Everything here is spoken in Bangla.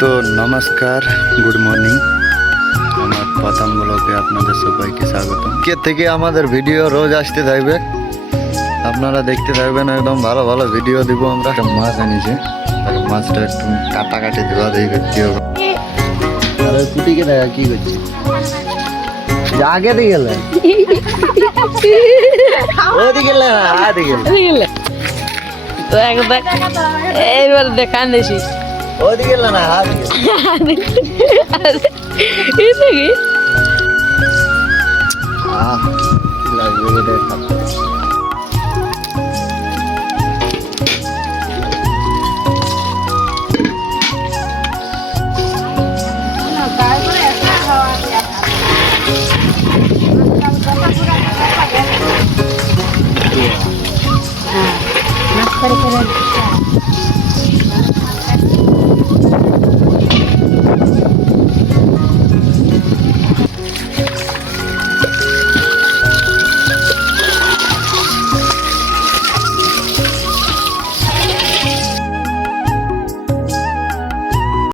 তো নমস্কার, গুড মর্নিং। আমার প্রথম ব্লগে আপনাদের সবাইকে স্বাগতম। কে থেকে আমাদের ভিডিও রোজ আসতে থাকবে, আপনারা দেখতে থাকবেন। একদম ভালো ভালো ভিডিও দিব আমরা। একটা মাছ আনিছে, আর মাছটা একটু কাটাকাটি দেওয়া দিয়ে করতে হবে। আর ওই কুটিকে দেখা কি করছে, আগে দিয়ে গেলে ওদিকে গেলে না আদিকে গেলে তো একবার এইবার দেখান দিছি ওদিকে গেলে না আদিকে কি লাগবে এটা।